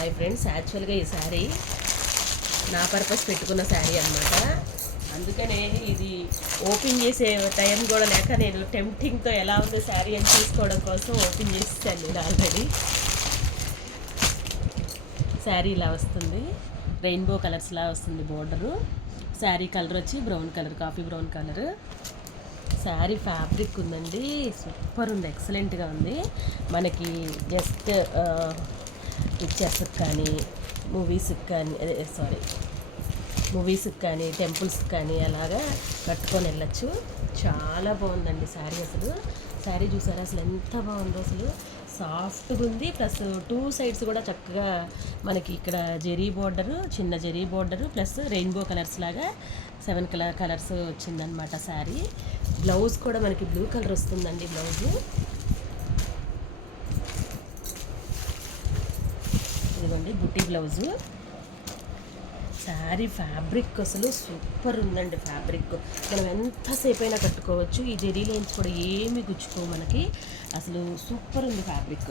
Hi friends, యాక్చువల్గా ఈ శారీ నా పర్పస్ పెట్టుకున్న శారీ అనమాట. అందుకనే ఇది ఓపెన్ చేసే టైం కూడా లేక నేను టెంప్టింగ్తో ఎలా ఉంది శారీ అని చూసుకోవడం కోసం ఓపెన్ చేసేసాను. నేను ఆల్రెడీ శారీ ఇలా వస్తుంది, రెయిన్బో కలర్స్లా వస్తుంది బోర్డరు. శారీ కలర్ వచ్చి brown colour, coffee brown colour. Sari fabric ఉందండి, సూపర్ ఉంది, ఎక్సలెంట్గా ఉంది. మనకి జస్ట్ పిక్చర్స్కి కానీ మూవీస్కి కానీ టెంపుల్స్కి కానీ అలాగా కట్టుకొని వెళ్ళచ్చు. చాలా బాగుందండి శారీ. అసలు శారీ చూసారా అసలు ఎంత బాగుందో, అసలు సాఫ్ట్గా ఉంది. ప్లస్ 2 సైడ్స్ కూడా చక్కగా మనకి ఇక్కడ జెరీ బోర్డరు, చిన్న zari border plus rainbow colours లాగా 7 కలర్స్ వచ్చిందనమాట శారీ. బ్లౌజ్ కూడా మనకి బ్లూ కలర్ వస్తుందండి. బ్లౌజు ఇదిగోండి, బుట్టి బ్లౌజు. శారీ ఫ్యాబ్రిక్ అసలు సూపర్ ఉందండి. ఫ్యాబ్రిక్ మనం ఎంతసేపు అయినా కట్టుకోవచ్చు. ఈ జెరీ లైన్స్ కూడా ఏమి గుచ్చుకోవు మనకి. అసలు సూపర్ ఉంది ఫ్యాబ్రిక్.